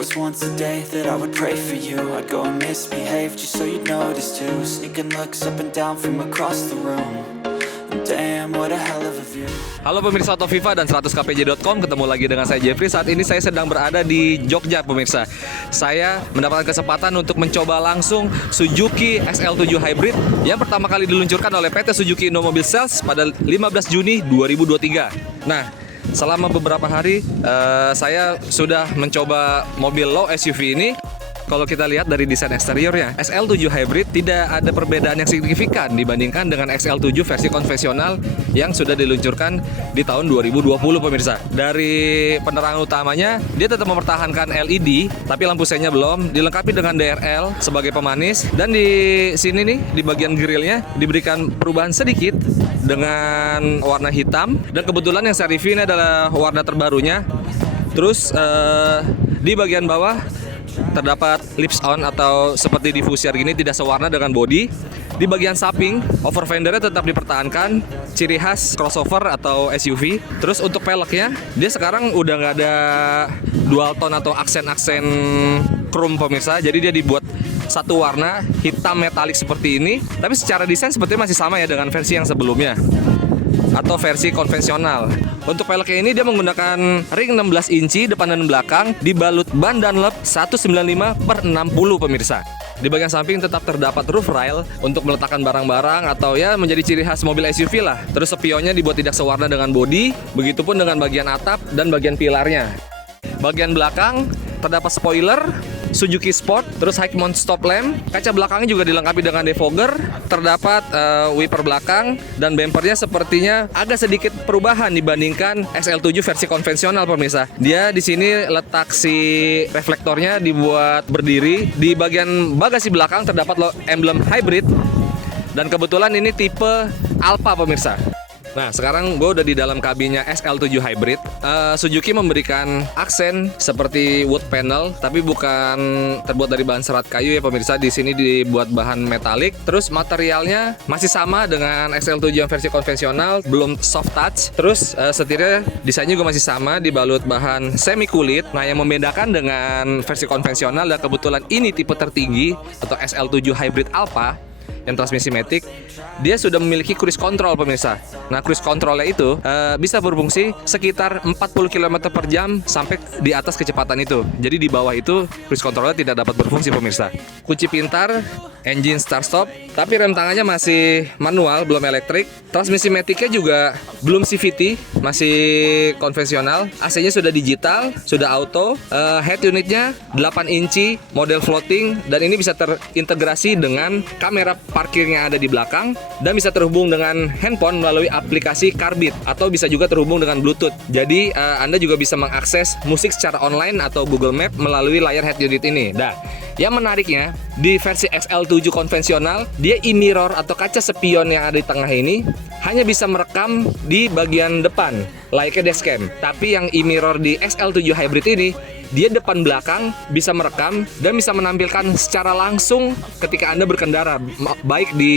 was once a day that I would pray for you. I'd go and misbehave just so you'd notice too. Sneaking looks up and down from across the room. And damn, what a hell of a view. Halo pemirsa Otoviva dan 100kpj.com, ketemu lagi dengan saya Jeffrey. Saat ini saya sedang berada di Jogja pemirsa. Saya mendapatkan kesempatan untuk mencoba langsung Suzuki SL7 Hybrid yang pertama kali diluncurkan oleh PT Suzuki Indomobil Sales pada 15 Juni 2023. Nah, selama beberapa hari saya sudah mencoba mobil low SUV ini. Kalau kita lihat dari desain eksteriornya, SL7 Hybrid tidak ada perbedaan yang signifikan dibandingkan dengan XL7 versi konvensional yang sudah diluncurkan di tahun 2020 pemirsa. Dari penerangan utamanya, dia tetap mempertahankan LED, tapi lampu senya belum, dilengkapi dengan DRL sebagai pemanis. Dan di sini nih, di bagian grillnya diberikan perubahan sedikit dengan warna hitam. Dan kebetulan yang saya review ini adalah warna terbarunya. Terus di bagian bawah terdapat lips on atau seperti diffuser gini, tidak sewarna dengan bodi. Di bagian samping, over fendernya tetap dipertahankan, ciri khas crossover atau SUV. Terus untuk peleknya, dia sekarang udah nggak ada dual tone atau aksen-aksen chrome pemirsa. Jadi dia dibuat satu warna hitam metalik seperti ini. Tapi secara desain sepertinya masih sama ya dengan versi yang sebelumnya atau versi konvensional. Untuk peleknya ini dia menggunakan ring 16 inci depan dan belakang, dibalut ban Dunlop 195/60 pemirsa. Di bagian samping tetap terdapat roof rail untuk meletakkan barang-barang atau ya menjadi ciri khas mobil SUV lah. Terus spionnya dibuat tidak sewarna dengan bodi, begitupun dengan bagian atap dan bagian pilarnya. Bagian belakang terdapat spoiler Suzuki Sport, terus high mount stop lamp, kaca belakangnya juga dilengkapi dengan defogger, terdapat wiper belakang, dan bempernya sepertinya agak sedikit perubahan dibandingkan SL7 versi konvensional pemirsa. Dia di sini letak si reflektornya dibuat berdiri. Di bagian bagasi belakang terdapat emblem hybrid, dan kebetulan ini tipe Alpha pemirsa. Nah, sekarang gue udah di dalam kabinnya SL7 Hybrid. Suzuki memberikan aksen seperti wood panel, tapi bukan terbuat dari bahan serat kayu ya pemirsa. Di sini dibuat bahan metalik. Terus materialnya masih sama dengan SL7 yang versi konvensional, belum soft touch. Terus setirnya desainnya juga masih sama, dibalut bahan semi kulit. Nah, yang membedakan dengan versi konvensional dan kebetulan ini tipe tertinggi atau SL7 Hybrid Alpha yang transmisi matic, dia sudah memiliki cruise control pemirsa. Nah, cruise controlnya itu bisa berfungsi sekitar 40 km per jam sampai di atas kecepatan itu. Jadi di bawah itu cruise controlnya tidak dapat berfungsi pemirsa. Kunci pintar, engine start stop, tapi rem tangannya masih manual, belum elektrik. Transmisi maticnya juga belum CVT, masih konvensional. AC-nya sudah digital, sudah auto. Head unitnya 8 inci, model floating, dan ini bisa terintegrasi dengan kamera parkir yang ada di belakang dan bisa terhubung dengan handphone melalui aplikasi Carbit atau bisa juga terhubung dengan Bluetooth. Jadi Anda juga bisa mengakses musik secara online atau Google Map melalui layar head unit ini. Nah, yang menariknya di versi XL7 konvensional, dia e-mirror atau kaca spion yang ada di tengah ini hanya bisa merekam di bagian depan layaknya dashcam. Tapi yang e-mirror di XL7 Hybrid ini, dia depan belakang bisa merekam dan bisa menampilkan secara langsung ketika Anda berkendara, baik di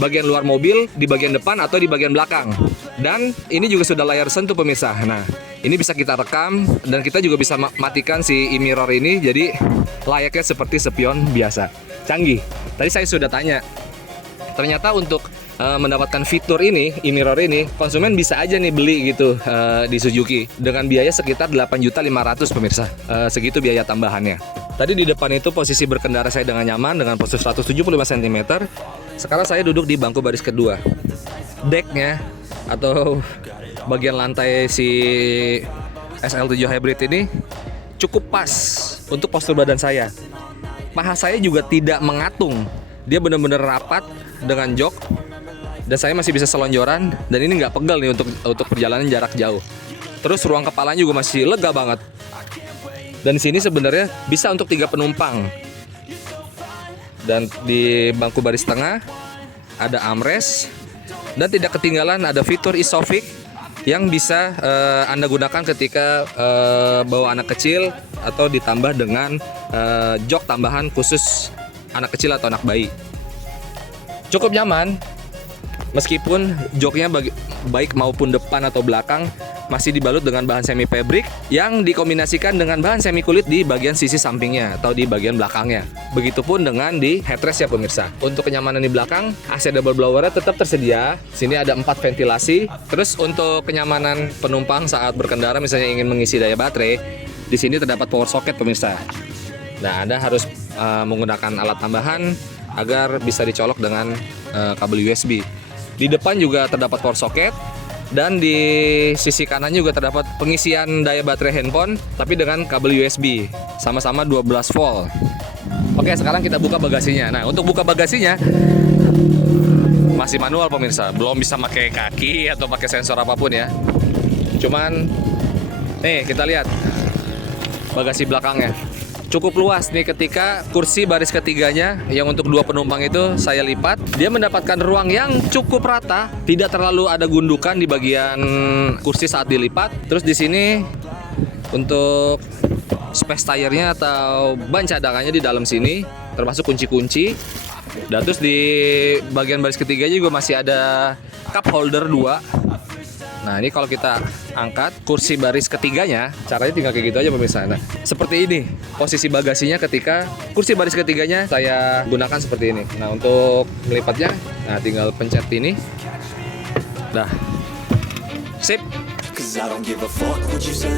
bagian luar mobil, di bagian depan atau di bagian belakang. Dan ini juga sudah layar sentuh pemirsa. Nah, ini bisa kita rekam dan kita juga bisa matikan si e-mirror ini, jadi layaknya seperti spion biasa. Canggih. Tadi saya sudah tanya, ternyata untuk mendapatkan fitur ini, e-mirror ini, konsumen bisa aja nih beli gitu di Suzuki dengan biaya sekitar 8.500.000 pemirsa. Segitu biaya tambahannya. Tadi di depan itu posisi berkendara saya dengan nyaman dengan posisi 175 cm. Sekarang saya duduk di bangku baris kedua. Decknya atau bagian lantai si SL7 Hybrid ini cukup pas untuk postur badan saya. Paha saya juga tidak mengatung. Dia benar-benar rapat dengan jok. Dan saya masih bisa selonjoran, dan ini nggak pegal nih untuk perjalanan jarak jauh. Terus ruang kepalanya juga masih lega banget. Dan di sini sebenarnya bisa untuk 3 penumpang. Dan di bangku baris tengah ada armrest, dan tidak ketinggalan ada fitur Isofix yang bisa Anda gunakan ketika bawa anak kecil atau ditambah dengan jok tambahan khusus anak kecil atau anak bayi. Cukup nyaman. Meskipun joknya baik maupun depan atau belakang masih dibalut dengan bahan semi fabric yang dikombinasikan dengan bahan semi kulit di bagian sisi sampingnya atau di bagian belakangnya. Begitupun dengan di headrest ya pemirsa. Untuk kenyamanan di belakang, AC double blower tetap tersedia. Sini ada 4 ventilasi. Terus untuk kenyamanan penumpang saat berkendara misalnya ingin mengisi daya baterai, di sini terdapat power socket pemirsa. Nah, Anda harus menggunakan alat tambahan agar bisa dicolok dengan kabel USB. Di depan juga terdapat power socket. Dan di sisi kanan juga terdapat pengisian daya baterai handphone tapi dengan kabel USB sama-sama 12 volt. Oke, sekarang kita buka bagasinya. Nah, untuk buka bagasinya masih manual pemirsa, belum bisa pakai kaki atau pakai sensor apapun ya. Cuman nih kita lihat bagasi belakangnya. Cukup luas nih ketika kursi baris ketiganya yang untuk 2 penumpang itu saya lipat. Dia mendapatkan ruang yang cukup rata, tidak terlalu ada gundukan di bagian kursi saat dilipat. Terus di sini untuk space tire-nya atau ban cadangannya di dalam sini, termasuk kunci-kunci. Dan terus di bagian baris ketiga juga masih ada cup holder 2. Nah, ini kalau kita angkat kursi baris ketiganya, caranya tinggal kayak gitu aja pemirsa. Nah, seperti ini posisi bagasinya ketika kursi baris ketiganya saya gunakan seperti ini. Nah, untuk melipatnya, nah tinggal pencet ini. Dah. Sip. Cause I don't give a fuck what you say.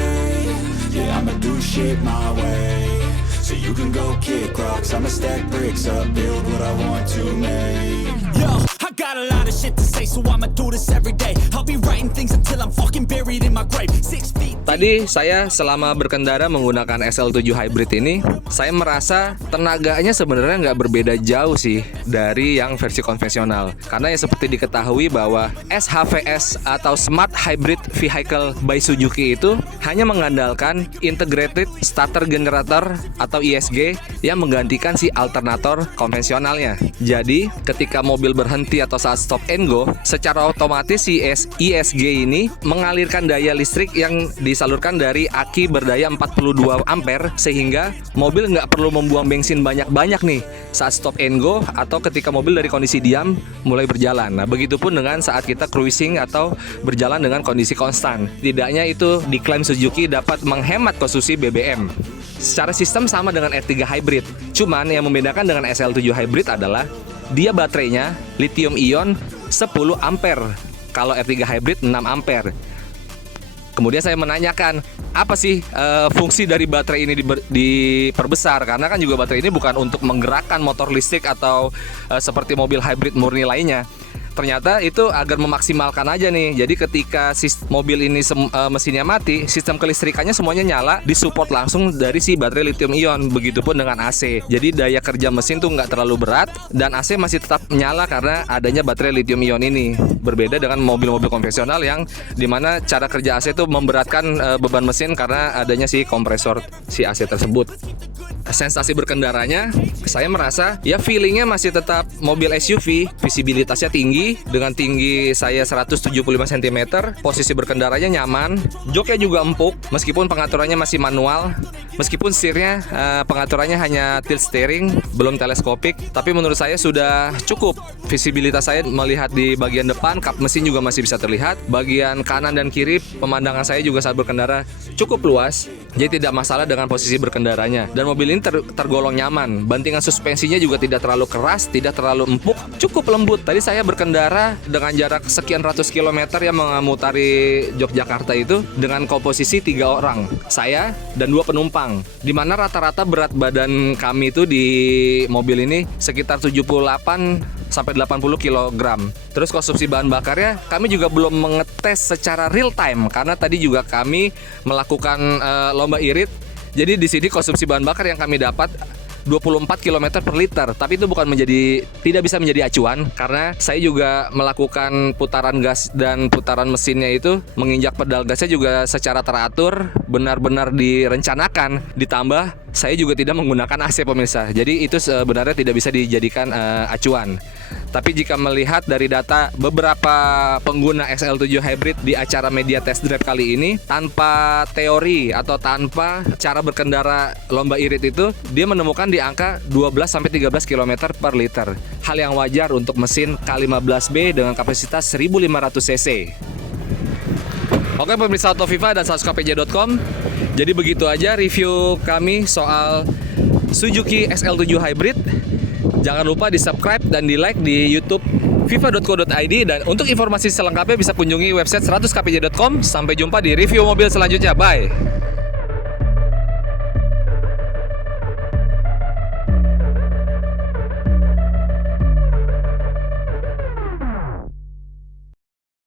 Yeah, I'ma do shit my way. So you can go kick rocks, I'ma stack bricks up, build what I want to make. Yo, I got a lot of shit to say, so I'ma do this every day. I'll be writing things until I'm fucking buried in my grave. 6 feet. Tadi saya selama berkendara menggunakan SL7 Hybrid ini, saya merasa tenaganya sebenarnya nggak berbeda jauh sih dari yang versi konvensional. Karena ya seperti diketahui bahwa SHVS atau Smart Hybrid Vehicle by Suzuki itu hanya mengandalkan Integrated Starter Generator atau ISG yang menggantikan si alternator konvensionalnya. Jadi ketika mobil berhenti atau saat stop and go, secara otomatis si ISG ini mengalirkan daya listrik yang disalurkan dari aki berdaya 42 ampere sehingga mobil nggak perlu membuang bensin banyak-banyak nih saat stop and go atau ketika mobil dari kondisi diam mulai berjalan. Nah, begitupun dengan saat kita cruising atau berjalan dengan kondisi konstan. Tidaknya itu diklaim Suzuki dapat menghemat konsumsi BBM. Secara sistem sama dengan R3 Hybrid. Cuman yang membedakan dengan SL7 Hybrid adalah dia baterainya lithium ion 10 ampere. Kalau R3 Hybrid 6 ampere. Kemudian saya menanyakan, apa sih fungsi dari baterai ini diperbesar? Karena kan juga baterai ini bukan untuk menggerakkan motor listrik atau seperti mobil hybrid murni lainnya. Ternyata itu agar memaksimalkan aja nih. Jadi ketika mobil ini mesinnya mati, sistem kelistrikannya semuanya nyala, disupport langsung dari si baterai lithium ion. Begitupun dengan AC. Jadi daya kerja mesin tuh nggak terlalu berat dan AC masih tetap nyala karena adanya baterai lithium ion ini. Berbeda dengan mobil-mobil konvensional yang dimana cara kerja AC itu memberatkan beban mesin karena adanya si kompresor si AC tersebut. Sensasi berkendaranya, saya merasa ya feelingnya masih tetap mobil SUV, visibilitasnya tinggi, dengan tinggi saya 175 cm, posisi berkendaranya nyaman, joknya juga empuk, meskipun pengaturannya masih manual, meskipun setirnya pengaturannya hanya tilt steering, belum teleskopik, tapi menurut saya sudah cukup. Visibilitas saya melihat di bagian depan, kap mesin juga masih bisa terlihat, bagian kanan dan kiri pemandangan saya juga saat berkendara cukup luas, jadi tidak masalah dengan posisi berkendaranya. Dan mobil ini tergolong nyaman. Bantingan suspensinya juga tidak terlalu keras, tidak terlalu empuk, cukup lembut. Tadi saya berkendara dengan jarak sekian ratus kilometer yang memutari Yogyakarta itu dengan komposisi 3 orang, saya dan 2 penumpang, di mana rata-rata berat badan kami itu di mobil ini sekitar 78 sampai 80 kg. Terus konsumsi bahan bakarnya kami juga belum mengetes secara real time karena tadi juga kami melakukan lomba irit. Jadi di sini konsumsi bahan bakar yang kami dapat 24 km per liter. Tapi itu tidak bisa menjadi acuan karena saya juga melakukan putaran gas dan putaran mesinnya itu menginjak pedal gasnya juga secara teratur, benar-benar direncanakan. Ditambah saya juga tidak menggunakan AC pemirsa. Jadi itu sebenarnya tidak bisa dijadikan acuan. Tapi jika melihat dari data beberapa pengguna SL7 Hybrid di acara media test drive kali ini, tanpa teori atau tanpa cara berkendara lomba irit itu, dia menemukan di angka 12-13 km per liter. Hal yang wajar untuk mesin K15B dengan kapasitas 1500 cc. Oke pemirsa Auto Viva dan 100kpj.com. Jadi begitu aja review kami soal Suzuki SL7 Hybrid. Jangan lupa di subscribe dan di like di YouTube viva.co.id. Dan untuk informasi selengkapnya bisa kunjungi website 100kpj.com. Sampai jumpa di review mobil selanjutnya. Bye.